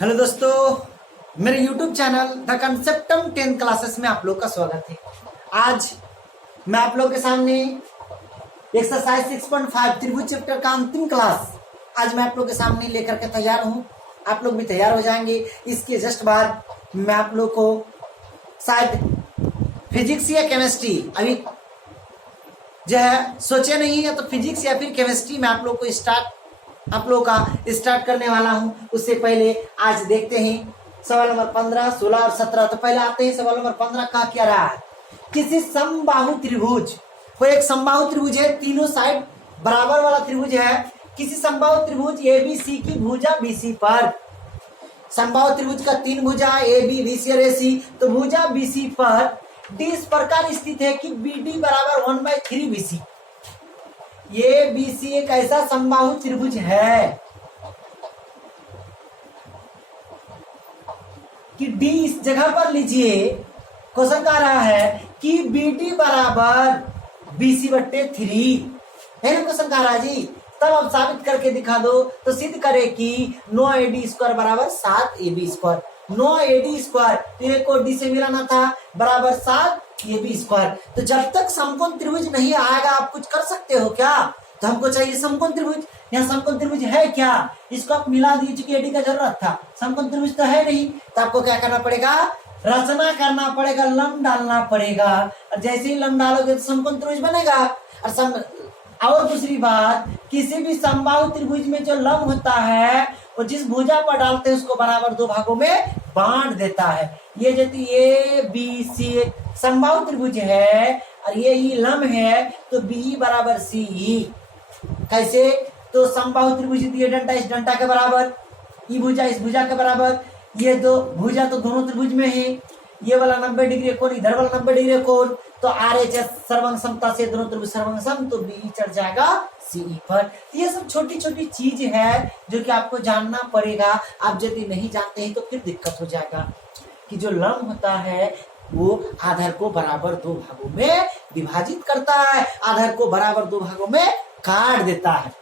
Hello दोस्तों, मेरे YouTube channel the कंसेप्टम 10 classes में आप लोग का स्वागत है। आज मैं आप लोग के सामने एक्सरसाइज 6.5 त्रिभुज चैप्टर का अंतिम क्लास आज मैं आप लोग के सामने लेकर के तैयार हूँ। आप लोग भी तैयार हो जाएंगे। इसके जस्ट बाद मैं आप लोग को शायद फिजिक्स या केमिस्ट्री अभी जो है सोचे नहीं है, तो फिजिक्स या फिर केमिस्ट्री में आप लोग को आप लोगों का स्टार्ट करने वाला हूं। उससे पहले आज देखते हैं सवाल नंबर 15, 16 और 17। तो पहले आते हैं सवाल नंबर 15 का क्या रहा है। किसी समबाहु त्रिभुज, कोई एक समबाहु त्रिभुज है, तीनों साइड बराबर वाला त्रिभुज है। किसी समबाहु त्रिभुज एबीसी की भुजा बीसी पर, समबाहु त्रिभुज का तीन भुजा ए बी बी सी और ए सी, तो भुजा बीसी पर डी इस प्रकार स्थित है कि बी डी बराबर 1/3 बीसी। ये बीसी एक ऐसा समबाहु त्रिभुज है कि डी इस जगह पर लीजिए। क्वेश्चन कह रहा है कि बी डी बराबर बीसी बट्टे 3 है ना। क्वेश्चन कह रहा है जी, तब आप साबित करके दिखा दो। तो सिद्ध करे कि 9 AD स्क्वायर बराबर 7 AB स्क्वायर। 9 AD स्क्वायर तो एक को डी से मिलाना था, बराबर 7 AB स्क्वायर। तो जब तक समकोण त्रिभुज नहीं आएगा आप कुछ कर सकते हो क्या? तो हमको चाहिए समकोण त्रिभुज। यहाँ समकोण त्रिभुज है क्या? इसको आप मिला दीजिए, चूंकि एडी का जरूरत था। समकोण त्रिभुज तो है नहीं, तो आपको क्या करना पड़ेगा? रचना करना पड़ेगा, लंब डालना पड़ेगा। और जैसे ही लंब डालोगे तो समकोण त्रिभुज बनेगा। और दूसरी बात, किसी भी समबाहु त्रिभुज में जो लंब होता है वो जिस भुजा पर डालते हैं उसको बराबर दो भागों में बांट देता है। ये यदि ए बी सी समबाहु त्रिभुज है और ये ई लंब है, तो बी बराबर सी। कैसे? तो समबाहु त्रिभुज ये डंडा इस डंडा के बराबर, ई भुजा इस भुजा के बराबर। ये दो भुजा तो दोनों त्रिभुज में है। ये वाला 90 डिग्री कोण, इधर वाला 90 डिग्री कोण, तो RHS सर्वांग समता से दोनों त्रिभुज सर्वांग सम, तो बी चढ़ जाएगा CE पर। ये सब छोटी छोटी चीज है जो कि आपको जानना पड़ेगा। आप यदि नहीं जानते हैं तो फिर दिक्कत हो जाएगा कि जो लंब होता है वो आधार को बराबर दो भागों में विभाजित करता है, आधार को बराबर दो भागों में काट देता है।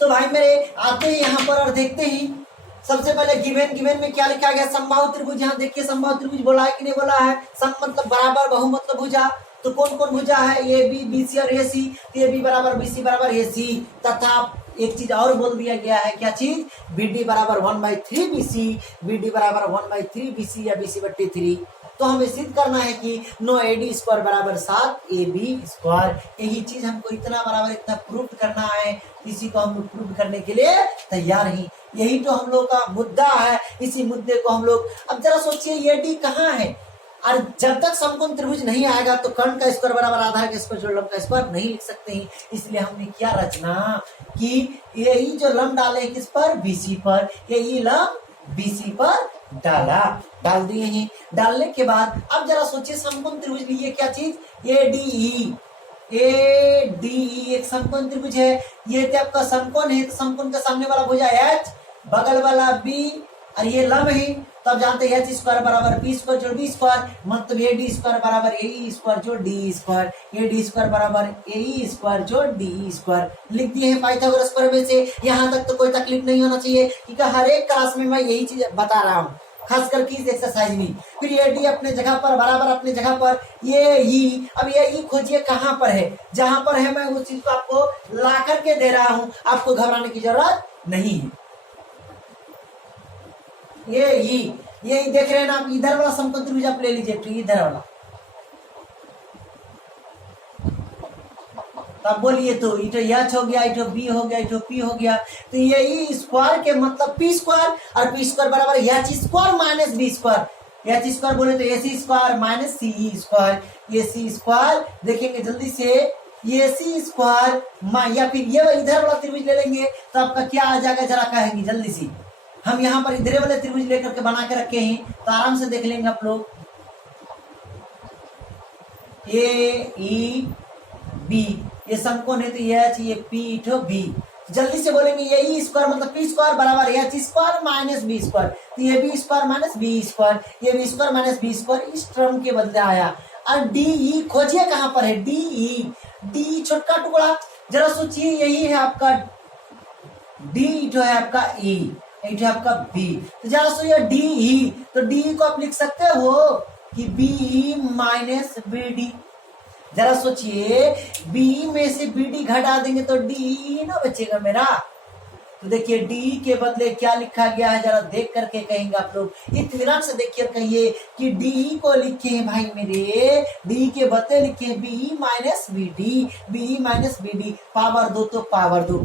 तो भाई मेरे आते हैं यहाँ पर और देखते हैं। सबसे पहले गिवन में क्या लिखा गया? समबाहु त्रिभुज। यहाँ देखिए समबाहु त्रिभुज बोला है कि नहीं बोला है? सम मतलब बराबर, बहु मतलब भुजा। तो कौन कौन भुजा है? ए बी बी सी और ए सी। तो ए बी बराबर बी सी बराबर ए सी, तथा एक चीज और बोल दिया गया है। क्या चीज? बी डी बराबर 1/3 बीसी, बी डी बराबर 1/3 बीसी या बीसी बट्टे 3। तो हमें सिद्ध करना है कि 9 AD स्क्वायर बराबर 7 AB स्क्वायर। यही चीज हमको इतना बराबर इतना प्रूव करना है। इसी को हम लोग प्रूव करने के लिए तैयार हैं। यही तो हम लोग का मुद्दा है। इसी मुद्दे को हम लोग, अब जरा सोचिए ये डी कहाँ है? और जब तक समकोण त्रिभुज नहीं आएगा तो कर्ण का स्क्वायर बराबर आधार के स्क्वायर जोड़ लंब का स्क्वायर नहीं लिख सकते हैं। इसलिए हमने क्या रचना कि यही जो लंब डाले किस पर? BC पर। यही लंब BC पर डाल दिए हैं। डालने के बाद अब जरा सोचिए समकोण त्रिभुज लिए क्या चीज? ADE एक समकोण त्रिभुज है। ये तो आपका समकोण है, तो समकोण का सामने वाला भुजा H, बगल वाला B और ये लंब है। तो आप जानते हैं H स्क्वायर बराबर P स्क्वायर जोड़ B स्क्वायर, मतलब AD स्क्वायर बराबर AE स्क्वायर जोड़ D स्क्वायर, AD स्क्वायर बराबर AE स्क्वायर जोड़ D स्क्वायर। लिख दिए हैं पाइथागोरस प्रमेय से। यहाँ तक तो कोई तकलीफ नहीं होना चाहिए, क्योंकि हर एक क्लास में मैं यही चीज बता रहा हूँ, खास करके इस एक्सरसाइज में। फिर ये डी अपने जगह पर बराबर अपने जगह पर, ये ई, अब ये ई खोजिए कहाँ पर है? जहां पर है मैं उस चीज को आपको ला करके दे रहा हूं, आपको घबराने की जरूरत नहीं है। ये ई देख रहे हैं ना आप? इधर वाला समकोण त्रिभुज आप ले लीजिए, तो इधर वाला। तब बोलिए तो इटो H हो गया, इटो B हो गया, इटो P हो गया। तो ये ई स्क्वायर के मतलब P स्क्वायर, और P स्क्वायर बराबर H square minus B square. H square बोले तो AC square minus CE square. ये C स्क्वायर देखेंगे जल्दी से, ये C स्क्वायर या फिर ये इधर वाला त्रिभुज ले लेंगे तो आपका क्या आ जाएगा? जरा कहेंगे जल्दी से। हम यहाँ पर इधर वाले त्रिभुज लेकर के बना के रखे हैं, तो आराम से देख लेंगे आप लोग। AEB ये समकोण है, तो ये H, ये P, इटो B। जल्दी से बोलेंगे ये ई स्क्वायर मतलब P स्क्वायर बराबर H square minus B square. तो ये B square minus B square, ये B square minus B square इस टर्म के बदले आया। और DE खोजिए कहाँ पर है? DE छोटका टुकड़ा। जरा सोचिए, यही है आपका D जो है आपका E, ये आपका बी। तो जरा सो ये डी ई, तो डी को आप लिख सकते हो कि बी माइनस बी डी। जरा सोचिए बी में से बी डी घटा देंगे तो डी ना बचेगा मेरा। तो देखिए डी के बदले क्या लिखा गया है, जरा देख करके कहेंगे आप लोग, इत्मीनान से देखिए कहिए कि डी को लिखे हैं भाई मेरे, डी के बदले लिखे B minus B D, B minus B D, power दो तो पावर दो।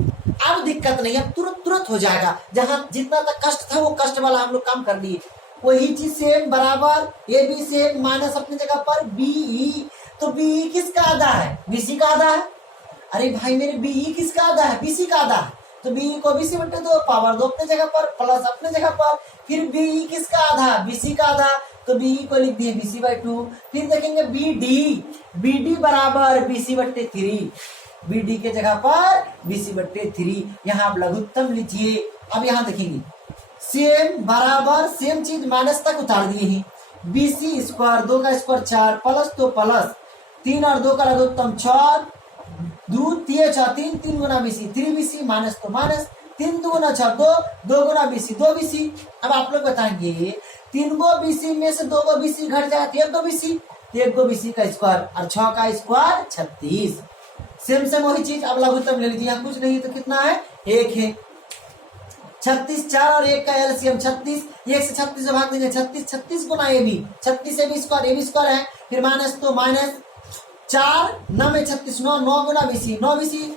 अब दिक्कत नहीं, अब तुरंत तुरंत हो जाएगा। जहां जितना तक कष्ट था वो कष्ट वाला हम लोग काम कर लिए। वही चीज सेम बराबर, ए बी सेम, माइनस अपनी जगह पर बी ई। तो बी किसका आधा है, बीसी का आधा है। अरे भाई मेरे बी किसका आधा है, बीसी का आधा है। तो बी को बीसी बटे दो, पावर दो अपने जगह पर, प्लस अपने जगह पर, फिर बी किसका आधा, बीसी का आधा, तो बी को लिख दिए बीसी बाई 2। फिर देखेंगे बी डी बराबर बीसी बट्टे 3, बी डी के जगह पर बीसी बट्टे 3। यहाँ आप लघुत्तम लीजिए। अब यहाँ देखेंगे सेम बराबर सेम चीज माइनस तक उतार दिए हैं। बीसी स्क्वायर, 2 का स्क्वायर 4, प्लस तो प्लस, 3 और 2 का लघुत्तम 4, 2 3 6, 3 3 गुना बीसी, 3 बीसी, माइनस तो माइनस, 3 2 गुना 6 2, 2 गुना बीसी 2 बीसी। अब आप लोग बताएंगे 3 गो बीसी में से 2 गो बीसी घट जाए तो 1 गो बीसी, 1 गो बीसी का स्क्वायर और 6 का स्क्वायर 36। सेम सेम वही चीज। अब लघुत्तम ले लीजिए, यहाँ कुछ नहीं तो कितना है, 1 है। 36, 4 और 1 का एलसीएम 36, 1 से 36 से भाग देंगे 36, 36 गुना A B, 36 A B square है, फिर माइनस तो माइनस 4 9 में 36, 9 9 गुना बीसी, 9 बीसी।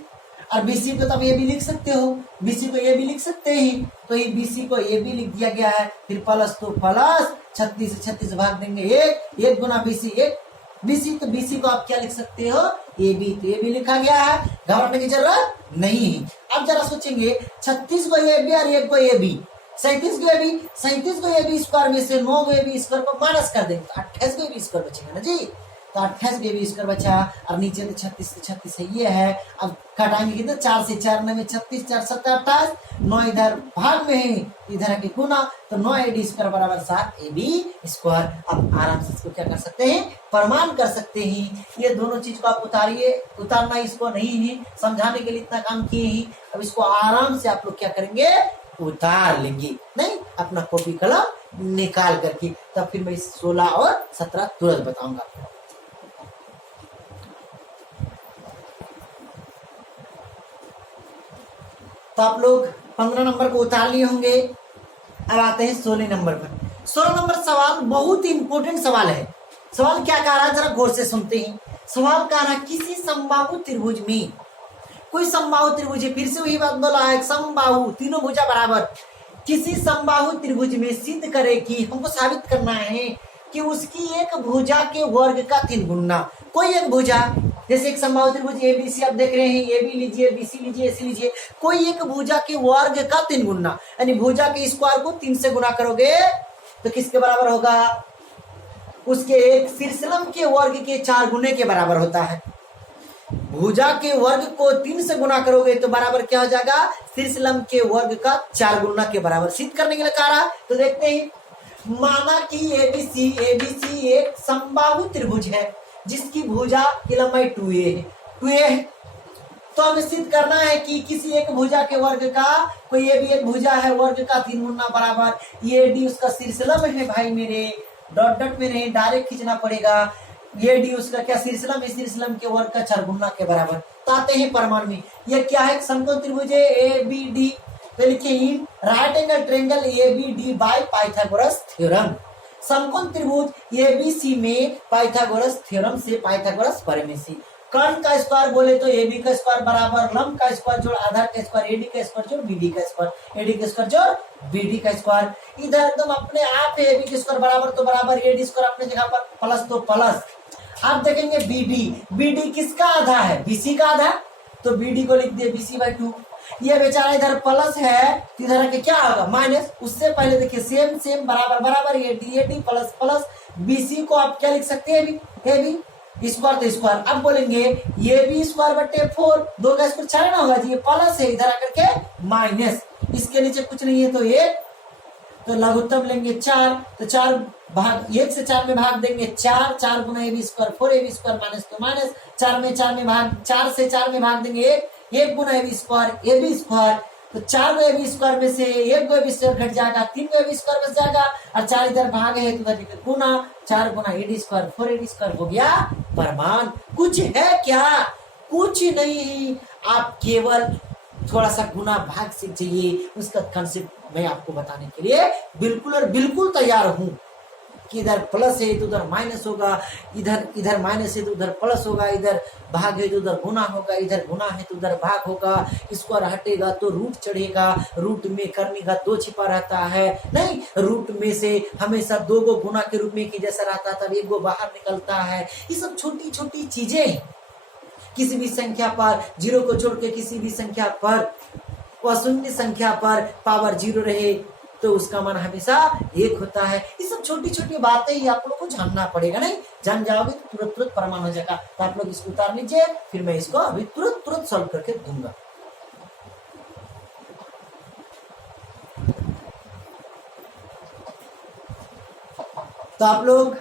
और बीसी को तब ये भी लिख सकते हो, बीसी को ये भी लिख सकते हैं, तो ये बीसी को ये भी लिख दिया गया है। फिर प्लस तो प्लस, 36 से 36 भाग देंगे 1, 1 गुना बीसी 1 बीसी, तो बीसी को आप क्या लिख सकते हो, ए बी, तो ये भी लिखा गया है, घबराने की जरूरत नहीं है। अब जरा सोचेंगे 36 को ए बी और 1 को ए बी, 37 को ए बी, 37 को ए बी स्क्वायर में से 9 को ए बी स्क्वायर को माइनस कर देंगे तो 28 को ए बी स्क्वायर बचेगा ना जी। तो 28 को ए बी स्क्वायर बचा, और नीचे तो 36 से 36 है ये है। अब घटाएंगे कितना, 4 से 4 9 में 36, 4 7 28, 9 इधर भाग में है, इधर है कि गुना, तो 9 ए डी स्क्वायर बराबर 7 ए बी स्क्वायर। अब आराम से इसको क्या कर सकते हैं, प्रमाण कर सकते हैं। ये दोनों चीज को आप उतारिए, उतारना इसको नहीं है, समझाने के लिए इतना काम किए ही। अब इसको आराम से आप लोग क्या करेंगे, उतार लेंगे, नहीं अपना कॉपी कलम निकाल करके, तब फिर मैं 16 और 17 तुरंत बताऊंगा। तो आप लोग 15 नंबर को उतार लिए होंगे। अब आते हैं 16 नंबर पर। 16 नंबर सवाल बहुत ही इंपॉर्टेंट सवाल है। सवाल क्या कह रहा है, जरा गौर से सुनते हैं। सवाल कह रहा है किसी समबाहु त्रिभुज में, कोई समबाहु त्रिभुज है, फिर से वही बात बोला है, समबाहु तीनों भुजा बराबर, किसी समबाहु त्रिभुज में सिद्ध करे कि, हमको साबित करना है कि उसकी एक भुजा के वर्ग का 3 गुना। कोई एक भुजा, जैसे एक समबाहु त्रिभुज एबीसी आप देख रहे हैं, ए बी लीजिए, बीसी लीजिए, एसी लीजिए, कोई एक भुजा के वर्ग का 3 गुना, यानी भुजा के स्क्वायर को 3 से गुना करोगे तो किसके बराबर होगा, उसके एक शीर्षलम के वर्ग के 4 गुने के बराबर होता है। भुजा के वर्ग को 3 से गुना करोगे तो बराबर क्या हो जाएगा, शीर्षलम के वर्ग का 4 गुना के बराबर। सिद्ध करने के लिए कह रहा, तो देखते हैं। माना कि एबीसी एक समबाहु त्रिभुज है जिसकी भुजा की लंबाई 2a है, 2a है। तो हमें सिद्ध करना है कि किसी एक भुजा के वर्ग का, कोई ये भी एक भुजा है, वर्ग का 3 गुना बराबर, ये डी उसका शीर्षलम है भाई मेरे, डॉट डॉट में नहीं डायरेक्ट खींचना पड़ेगा। ये डी उसका क्या शीर्षलम है, शीर्षलम के वर्ग का 4 गुना के बराबर। तो आते हैं प्रमाण में। यह क्या है, समकोण त्रिभुज है ए बी डी, तो लिखिए in right angle triangle A B D by Pythagoras theorem. समकोण त्रिभुज एबीसी में पाइथागोरस थ्योरम से पाइथागोरस प्रमेय। कर्ण का स्क्वायर बोले तो ए बी का स्क्वायर बराबर लंब का स्क्वायर जोड़ आधार का स्क्वायर, एडी का स्क्वायर जोड़ बीडी का स्क्वायर, एडी का स्क्वायर जोड़ बीडी का स्क्वायर। इधर एकदम अपने आप है, ए बी का स्क्वायर बराबर तो बराबर, एडी स्क्वायर अपने जगह पर, प्लस तो प्लस। आप देखेंगे बीडी, बीडी किसका आधा है, बीसी का आधा, तो बीडी को लिख दिए बीसी बाई 2। ये बेचारा इधर प्लस है, इधर के क्या होगा माइनस। उससे पहले देखिए सेम सेम बराबर बराबर, एडी प्लस प्लस, बीसी को आप क्या लिख सकते हैं, ए बी स्क्वायर तो स्क्वायर। अब बोलेंगे ये भी स्क्वायर बटे 4, 2 का स्क्वायर 4 ना होगा जी, ये प्लस है, इधर आकर के माइनस, इसके नीचे कुछ नहीं है तो 1, तो लघुत्तम लेंगे 4, तो 4 भाग 1 से 4 में भाग देंगे 4, 4 गुना A B square 4 A B square minus तो माइनस, 4 में भाग 4 से 4 में भाग देंगे 1 गुना ए बी स्क्वायर तो 4 गो AB स्क्वायर में से 1 गो AB स्क्वायर घट जाएगा, 3 गो AB स्क्वायर बच जाएगा, और 4 इधर भाग है तो उधर गुना, 4 गुना AD स्क्वायर 4AD स्क्वायर हो गया परमान। कुछ है क्या? कुछ नहीं। आप केवल थोड़ा सा गुना भाग सीख जाइए, उसका कंसेप्ट मैं आपको बताने के लिए बिल्कुल और बिल्कुल तैयार हूं कि इधर प्लस है तो उधर माइनस होगा, इधर माइनस है तो उधर प्लस होगा, इधर भाग है तो उधर गुना होगा, इधर गुना है तो उधर भाग होगा, स्क्वायर हटेगा तो रूट चढ़ेगा, रूट में करने का 2 छिपा रहता है, नहीं रूट में से हमेशा 2 गो गुना के रूप में एक जैसा रहता है, तब 1 गो बाहर निकलता है। ये सब छोटी छोटी चीजें, किसी भी संख्या पर 0 को छोड़ के किसी भी संख्या पर अशून्य संख्या पर पावर 0 रहे तो उसका मान हमेशा 1 होता है। ये सब छोटी छोटी बातें ही आप लोग को जानना पड़ेगा, नहीं जान जाओगे तो तुरंत तुरंत प्रमाण हो जाएगा। तो आप लोग इसको उतार लीजिए, फिर मैं इसको अभी तुरंत तुरंत सॉल्व करके दूंगा। तो आप लोग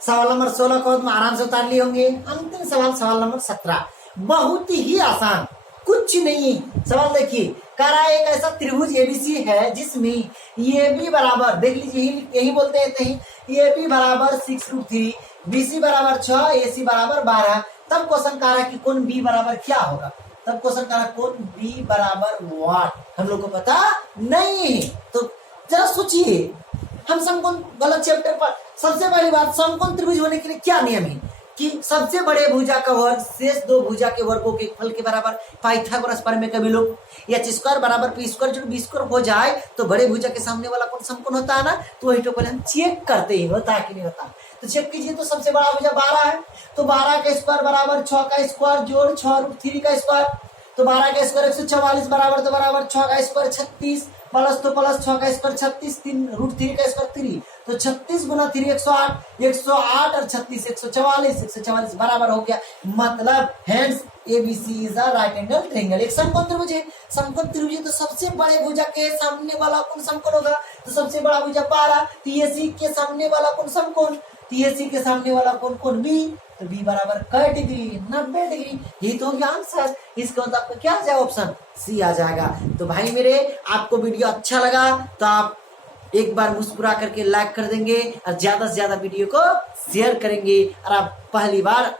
सवाल नंबर 16 को आराम से उतार लिए होंगे। अंतिम सवाल नंबर 17, बहुत ही आसान, कुछ नहीं। सवाल देखिए, कह रहा है एक ऐसा त्रिभुज एबीसी है जिसमें AB बराबर, देख लीजिए यही बोलते हैं, AB बराबर 6√3, BC बराबर 6, AC बराबर 12। तब क्वेश्चन कह रहा है कि कोण B बराबर क्या होगा? तब क्वेश्चन कह रहा है कोण B बराबर व्हाट? हम लोग को पता नहीं। तो जरा सोचिए, हम समकोण वाला चैप्टर पर सबसे पहली बात, समकोण त्रिभुज होने के लिए क्या नियम है कि सबसे बड़े भुजा का वर्ग शेष 2 भुजा के वर्गों के फल के बराबर। पाइथागोरस प्रमेय का भी लोग h स्क्वायर बराबर p स्क्वायर जो b स्क्वायर हो जाए तो बड़े भुजा के सामने वाला कौन समकोण होता है ना, तो वही तो पहले हम चेक करते हैं होता है कि नहीं होता। तो चेक कीजिए, तो सबसे बड़ा भुजा 12 है, तो 12 का स्क्वायर बराबर 6 का स्क्वायर जोड़ 6√3 का स्क्वायर, तो 12 का स्क्वायर 144 बराबर, तो बराबर 6 का स्क्वायर 36 प्लस तो प्लस 6 का स्क्वायर 36, 3√3 का स्क्वायर 3, तो 36 गुना 3 108, 108 और 36 144, 144 बराबर हो गया। मतलब hence ABC is a right angle triangle. एक समकोण त्रिभुज है, समकोण त्रिभुज तो सबसे बड़े भुजा के सामने वाला कौन समकोण होगा? तो सबसे बड़ा भुजा 12, तो AC के सामने वाला कौन समकोण? तो AC के सामने वाला कोण B, तो B बराबर कै डिग्री? 90 डिग्री। यही तो होगा आंसर। इसका मतलब आपका क्या आ जाएगा? ऑप्शन C आ जाएगा। तो भाई मेरे, आपको वीडियो अच्छा लगा तो आप एक बार मुस्कुरा करके लाइक कर देंगे और ज्यादा से ज्यादा वीडियो को शेयर करेंगे। और आप पहली बार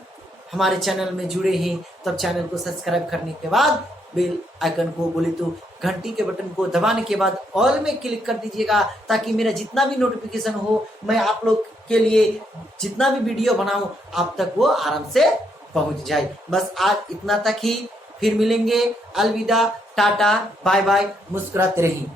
हमारे चैनल में जुड़े हैं तब चैनल को सब्सक्राइब करने के बाद बेल आइकन को, बोले तो घंटी के बटन को दबाने के बाद ऑल में क्लिक कर दीजिएगा, ताकि मेरा जितना भी नोटिफिकेशन हो, मैं आप लोग के लिए जितना भी वीडियो बनाऊं आप तक वो आराम से पहुंच जाए। बस आज इतना तक ही, फिर मिलेंगे। अलविदा, टाटा, बाय बाय, मुस्कुराते रहिए।